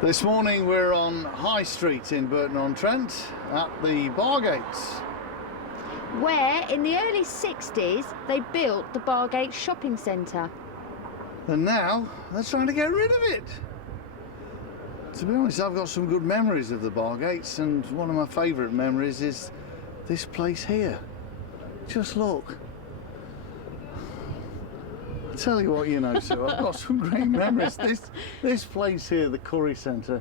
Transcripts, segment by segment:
This morning we're on High Street in Burton-on-Trent at the Bargates. Where in the early 60s they built the Bargates shopping centre. And now they're trying to get rid of it. To be honest, I've got some good memories of the Bargates, and one of my favourite memories is this place here. Just look. Tell you what, you know, Sue, I've got some great memories. This place here, the Curry Centre,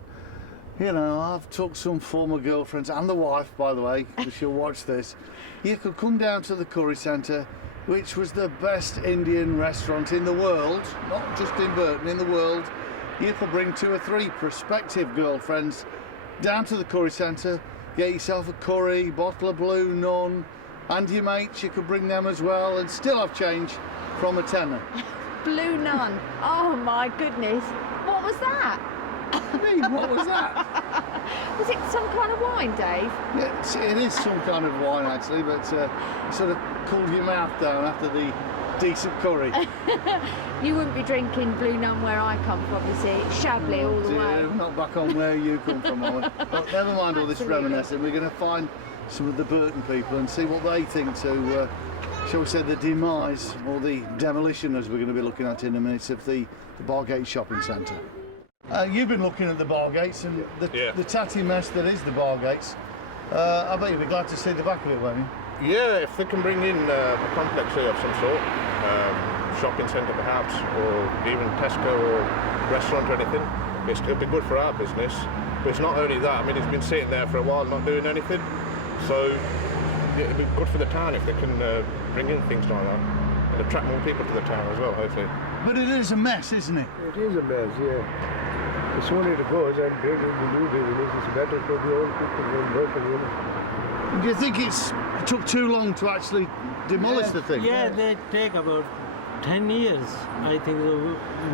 you know, I've took some former girlfriends and the wife, by the way, because she'll watch this. You could come down to the Curry Centre, which was the best Indian restaurant in the world, not just in Burton, in the world. You could bring 2 or 3 prospective girlfriends down to the Curry Centre, get yourself a curry, bottle of Blue Nun, and your mates, you could bring them as well, and still have change from a tenner. Blue Nun. Oh my goodness. What was that? Me? What was that? Was it some kind of wine, Dave? Yeah, it is some kind of wine actually, but sort of cooled your mouth down after the decent curry. You wouldn't be drinking Blue Nun where I come from, you see. It's Chablis all the way. Not back on where you come from, are we? But never mind all this reminiscing. We're going to find some of the Burton people and see what they think to, shall we say, the demise or the demolition, as we're going to be looking at in a minute, of the Bargates shopping centre. You've been looking at the Bargates and the tatty mess that is the Bargates. I bet you'd be glad to see the back of it, won't you? Yeah, if they can bring in a complex here of some sort, shopping centre perhaps, or even Tesco or restaurant or anything, it'll be good for our business. But it's not only that, I mean, it's been sitting there for a while not doing anything, so it'll be good for the town if they can bring in things like that and attract more people to the town as well, hopefully. But it is a mess, isn't it? It is a mess, yeah. The sooner it goes and building the new business, it's better for the old people than working in it. Do you think it took too long to actually demolish the thing? Yeah, they take about 10 years. I think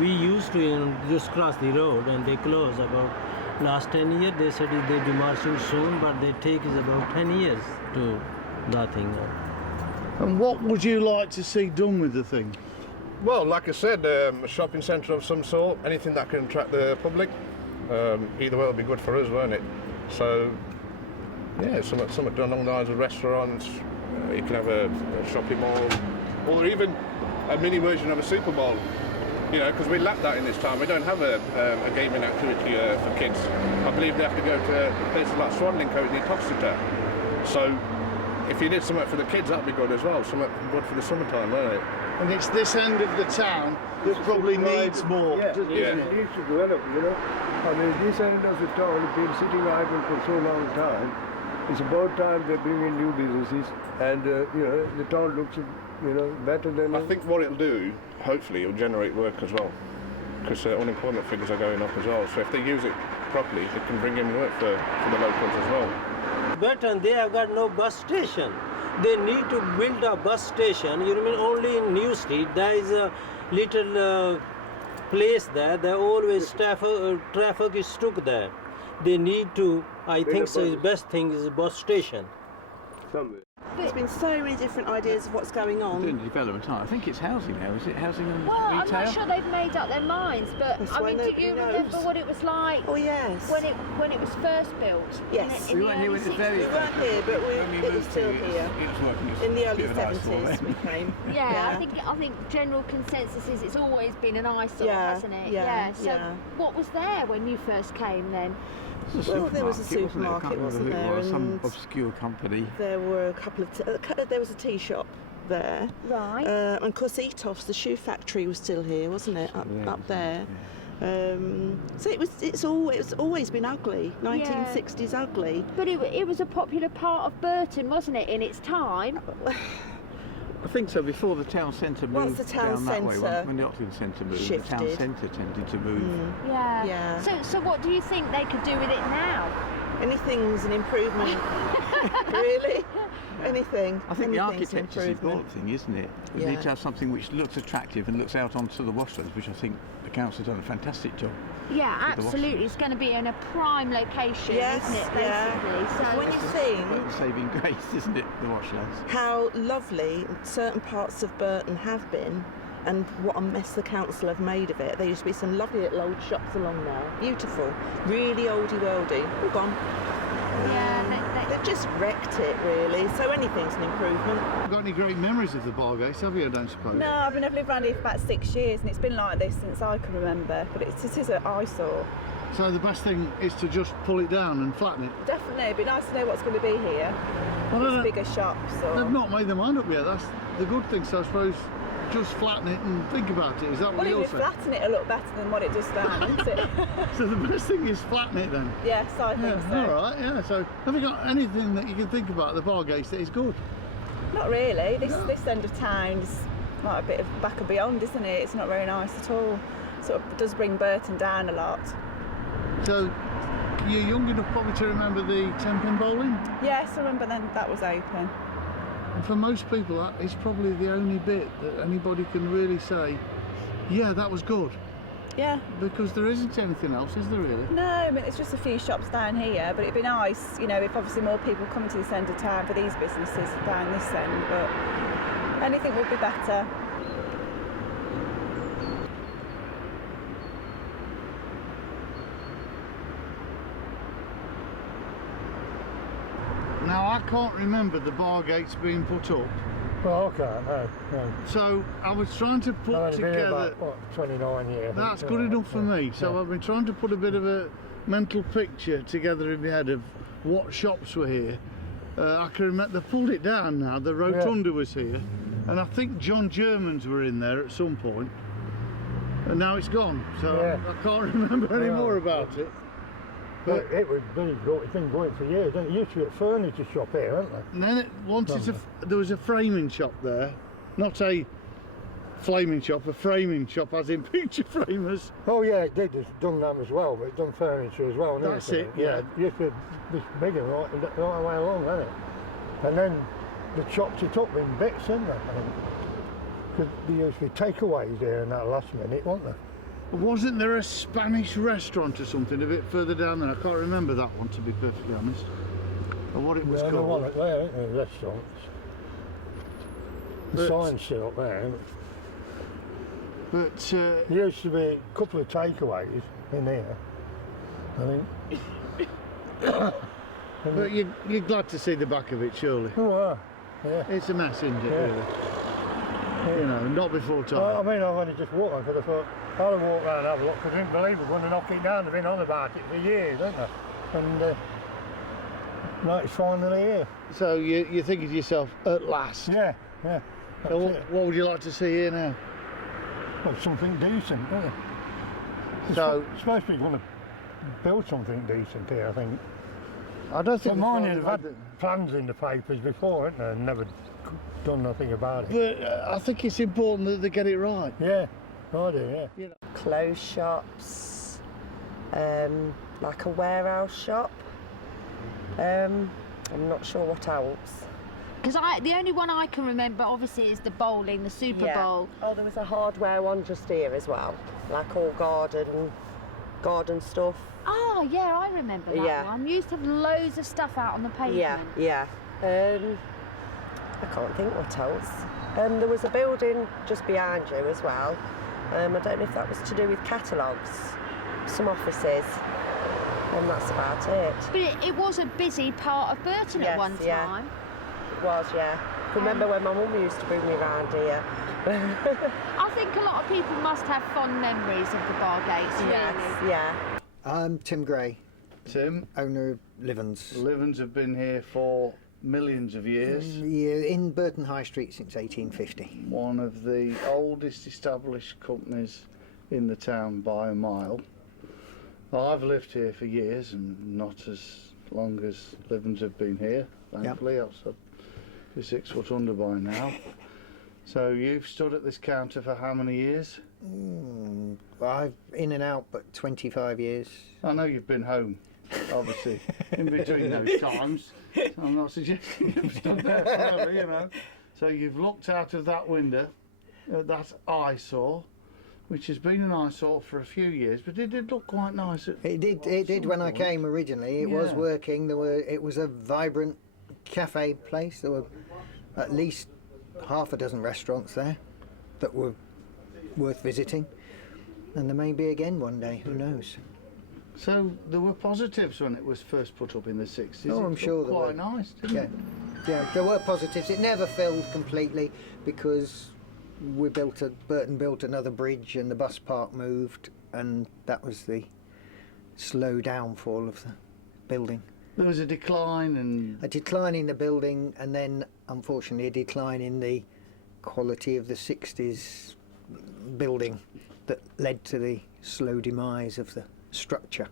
we used to just cross the road and they close about last 10 years. They said they're demolishing soon, but they take is about 10 years to that thing. And what would you like to see done with the thing? Well, like I said, a shopping centre of some sort, anything that can attract the public. Either way, it'll be good for us, won't it? So, yeah, something done along the lines of restaurants. You can have a shopping mall, or even a mini version of a super mall. You know, because we lack that in this town. We don't have a gaming activity for kids. I believe they have to go to places like Swaddling Coat near Toxteth. So, if you did something for the kids, that'd be good as well. Something good for the summertime, won't it? And it's this end of the town that probably needs more, doesn't it? It needs to develop, you know. I mean, this end of the town has been sitting idle for so long time. It's about time they bring in new businesses, and you know, the town looks, you know, better than. I think what it'll do, hopefully, it'll generate work as well, because unemployment figures are going up as well. So if they use it properly, it can bring in work for the locals as well. Burton, they have got no bus station. They need to build a bus station. You mean only in New Street there is a little place there. There always traffic is stuck there. They need to. I think so. The best thing is a bus station. Somewhere. There's been so many different ideas of what's going on. Doing the development, I think it's housing now. Is it housing and Well, retail? I'm not sure they've made up their minds, but That's I why mean, do nobody you knows. remember what it was like Oh yes. when it was first built? Yes. In We the weren't here early when it was 60s? very. We weren't here, but when we it was moved still to, here. It was working. It was In the a early bit of an eyesore 70s then. we came. Yeah, I think general consensus is it's always been an eyesore, Yeah, hasn't it? yeah, So yeah. what was there when you first came then? It was a Well, there was a supermarket, supermarket, wasn't it? I can't remember who it was, some and- obscure company. There were a couple of there was a tea shop there. Right. And Cositoff's, the shoe factory, was still here, wasn't it? Up there. So it's always been ugly. 1960s ugly. But it was a popular part of Burton, wasn't it, in its time? I think so. Before the town centre moved Once the town down that way, centre when the Oxford centre moved, the town shifted. centre tended to move. Yeah. Yeah. So what do you think they could do with it now? Anything's an improvement. Really? Anything. I think the Anything's an architecture's the important thing, isn't it? We Yeah. need to have something which looks attractive and looks out onto the washlands, which I think the council's done a fantastic job. Yeah, With the absolutely. It's going to be in a prime location, Yes, isn't it, yeah. basically? So When you think But the saving grace, isn't it, the washlands? how lovely certain parts of Burton have been, and what a mess the council have made of it. There used to be some lovely little old shops along there, beautiful, really oldie-worldy, all gone. Yeah, They've just wrecked it, really, so anything's an improvement. Got any great memories of the Bargates, have you, I don't suppose? No, I've lived around here for about 6 years, and it's been like this since I can remember. But it is an eyesore. So the best thing is to just pull it down and flatten it? Definitely, it'd be nice to know what's going to be here. Well, It's bigger shops. Or... They've not made their mind up yet, that's the good thing, so I suppose just flatten it and think about it, is that what Well, you're if we saying? flatten it, it'll look better than what it does now, isn't it? So the best thing is flatten it then? Yes, I think so. Alright, yeah, so have you got anything that you can think about at the Bargates that is good? Not really. This end of town is like a bit of back and beyond, isn't it? It's not very nice at all. Sort of does bring Burton down a lot. So you're young enough probably to remember the 10-pin bowling? Yes, I remember then that was open. And for most people that is probably the only bit that anybody can really say, yeah, that was good. Yeah. Because there isn't anything else, is there really? No, I mean, it's just a few shops down here, but it'd be nice, you know, if obviously more people come to this end of town for these businesses down this end, but anything would be better. Now I can't remember the Bargates being put up, Well, I can't, no. so I was trying to I've put only been here together. about, what, 29 years. That's good enough for me. So I've been trying to put a bit of a mental picture together in my head of what shops were here. I can remember they pulled it down now. The Rotunda was here, and I think John Germans were in there at some point. And now it's gone, so I can't remember any more about it. But it was really good. It's been going for years. It used to be a furniture shop here, wasn't it? And then there was a framing shop there, not a flaming shop, a framing shop, as in picture framers. Oh yeah, it did. It's done them as well, but it's done furniture as well. That's it, yeah. It used to be this bigger right the way along, wasn't it? And then they chopped it up in bits, didn't they? Because there used to be takeaways here in that last minute, wasn't there? Wasn't there a Spanish restaurant or something a bit further down there? I can't remember that one, to be perfectly honest, or what it was The called. one up there, isn't there, the restaurants. The sign's still up there. But There used to be a couple of takeaways in here, I think. but you're glad to see the back of it, surely. Oh, yeah. It's a mess, isn't it, really? You know, not before time. I mean, I've only just walked on because I thought, I'll walk round and have a look, because I didn't believe we're going to knock it down. They've been on about it for years, haven't they? And no, it's finally here. So you're thinking to yourself, at last. Yeah. So what would you like to see here now? Well, something decent, isn't it? So It's supposed to be going to build something decent here, I think. I don't think. But mind you, they've had plans in the papers before, haven't they? And never done nothing about it. But I think it's important that they get it right. Yeah, I do, yeah. Clothes shops, like a warehouse shop. I'm not sure what else. Because the only one I can remember, obviously, is the bowling, the Super Bowl. Oh, there was a hardware one just here as well, like all garden stuff. Oh, yeah, I remember that one. You used to have loads of stuff out on the pavement. Yeah. I can't think what else. There was a building just behind you as well. I don't know if that was to do with catalogues, some offices, and that's about it. But it was a busy part of Burton at one time. It was, yeah. Remember when my mum used to bring me around here? I think a lot of people must have fond memories of the Bargates, really. Yeah. I'm Tim Gray, Tim, owner of Livens. Livens have been here for millions of years. Yeah, in Burton High Street since 1850. One of the oldest established companies in the town by a mile. I've lived here for years and not as long as Livens have been here, thankfully. I've stood 6 foot under by now. So you've stood at this counter for how many years? Well, I've in and out, but 25 years. I know you've been home, obviously, in between those times. So I'm not suggesting you've stood there forever, you know. So you've looked out of that window, that eyesore, which has been an eyesore for a few years, but it did look quite nice. It did when I came originally. It was working. It was a vibrant cafe place. There were at least half a dozen restaurants there that were worth visiting, and there may be again one day. Who knows? So there were positives when it was first put up in the 60s. Oh, I'm sure there were. Quite nice, didn't it? Yeah, there were positives. It never filled completely because Burton built another bridge and the bus park moved, and that was the slow downfall of the building. There was a decline and... A decline in the building, and then unfortunately a decline in the quality of the 60s building that led to the slow demise of the structure.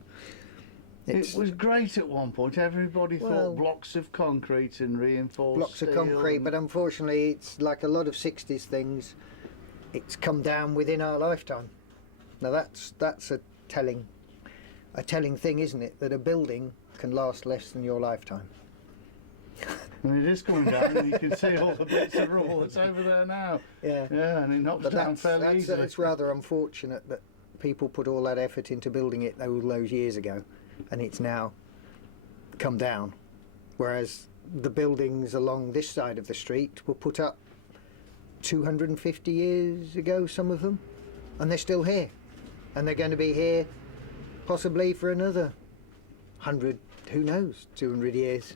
It was great at one point. Everybody thought blocks of concrete and reinforced blocks of concrete, but unfortunately it's like a lot of 60s things, it's come down within our lifetime. Now that's a telling thing, isn't it, that a building can last less than your lifetime. And it is coming down, and you can see all the bits of rubble that's over there now. Yeah, and it knocks down fairly easily. It's rather unfortunate that people put all that effort into building it all those years ago, and it's now come down. Whereas the buildings along this side of the street were put up 250 years ago, some of them, and they're still here, and they're going to be here possibly for another 100, who knows, 200 years.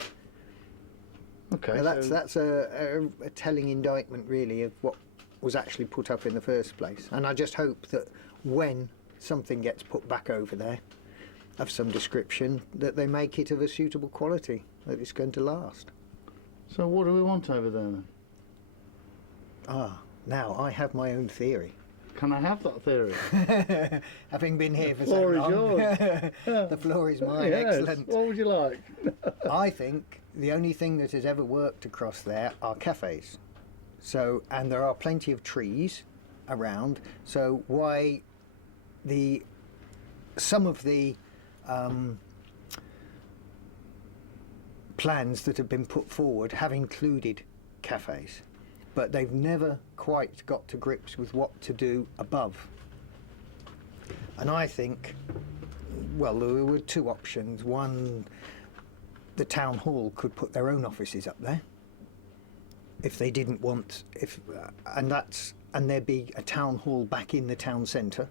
Okay, now that's a telling indictment, really, of what was actually put up in the first place. And I just hope that when something gets put back over there of some description, that they make it of a suitable quality, that it's going to last. So what do we want over there then? Now I have my own theory. Can I have that theory? Having been here for so long. The floor is yours. The floor is mine. Yes. Excellent. What would you like? I think the only thing that has ever worked across there are cafes. So, and there are plenty of trees around. So why some of the plans that have been put forward have included cafes, but they've never quite got to grips with what to do above. And I think, well, there were two options. One, the town hall could put their own offices up there if they didn't want, and there'd be a town hall back in the town centre,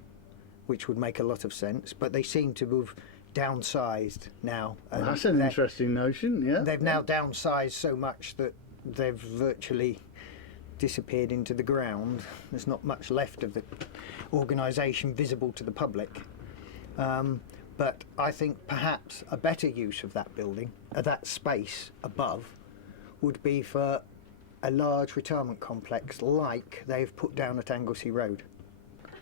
which would make a lot of sense. But they seem to have downsized now. That's an interesting notion. Yeah, they've now downsized so much that they've virtually disappeared into the ground. There's not much left of the organisation visible to the public. But I think perhaps a better use of that building, that space above, would be for a large retirement complex like they've put down at Anglesey Road.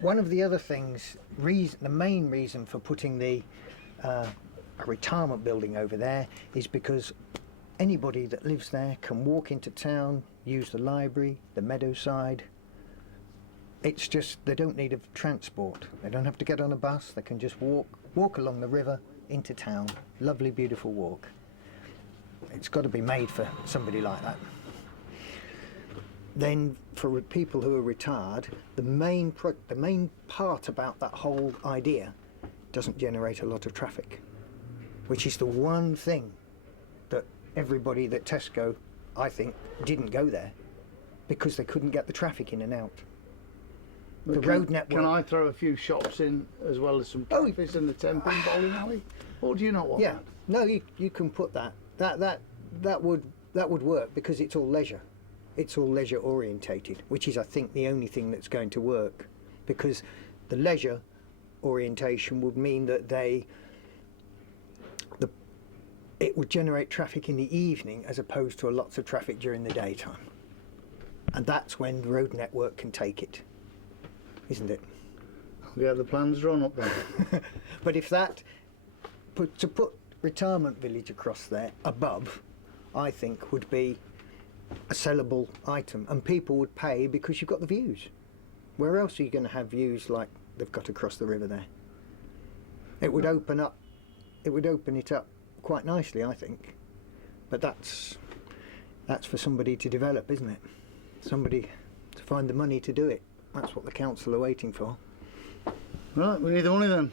One of the other things, the main reason for putting a retirement building over there is because anybody that lives there can walk into town, use the library, the Meadowside. It's just they don't need a transport. They don't have to get on a bus. They can just walk along the river into town. Lovely, beautiful walk. It's got to be made for somebody like that. Then for people who are retired, the main part about that whole idea doesn't generate a lot of traffic, which is the one thing that everybody at Tesco, I think, didn't go there because they couldn't get the traffic in and out. The road network. Can I throw a few shops in as well as some cafes in the Temple bowling alley? Or do you not want that? No, you can put that. That would work because it's all leisure. It's all leisure orientated, which is, I think, the only thing that's going to work, because the leisure orientation would mean that it would generate traffic in the evening as opposed to lots of traffic during the daytime. And that's when the road network can take it, isn't it? Yeah, the plan's drawn up then. But if to put retirement village across there above, I think would be a sellable item, and people would pay because you've got the views. Where else are you going to have views like they've got across the river there? It would open it up quite nicely, I think. But that's for somebody to develop, isn't it? Somebody to find the money to do it. That's what the council are waiting for. Right, we need the money then.